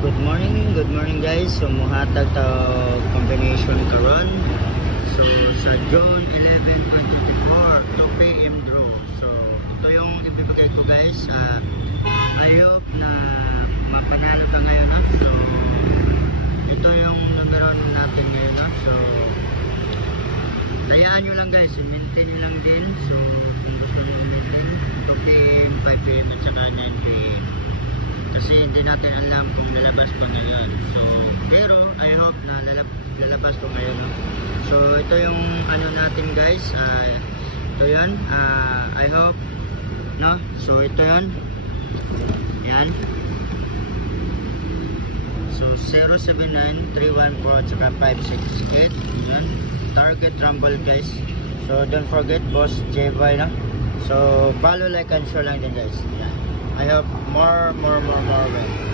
Good morning guys. So muhatag ta combination karon. So sa June 11, 2024, 2 PM draw. So ito yung ibibigay ko guys. I hope na mapanalo ta ngayon, no? So ito yung numero natin ngayon, no? So hayaan nyo lang guys, i-maintain nyo lang din. So kung gusto nyo i-maintain 2 PM, 5 PM at saka 9 PM, kasi hindi natin alam kung lalabas pa ngayon. So pero I hope na lalabas to ngayon, no? So ito yung ano natin guys. Ito yun, I hope, no? So ito yun, yan. So 079 314 at saka 568, yan. Target rumble guys. So don't forget Boss JY, no? So follow, like and share lang din guys. Yan. I hope more win.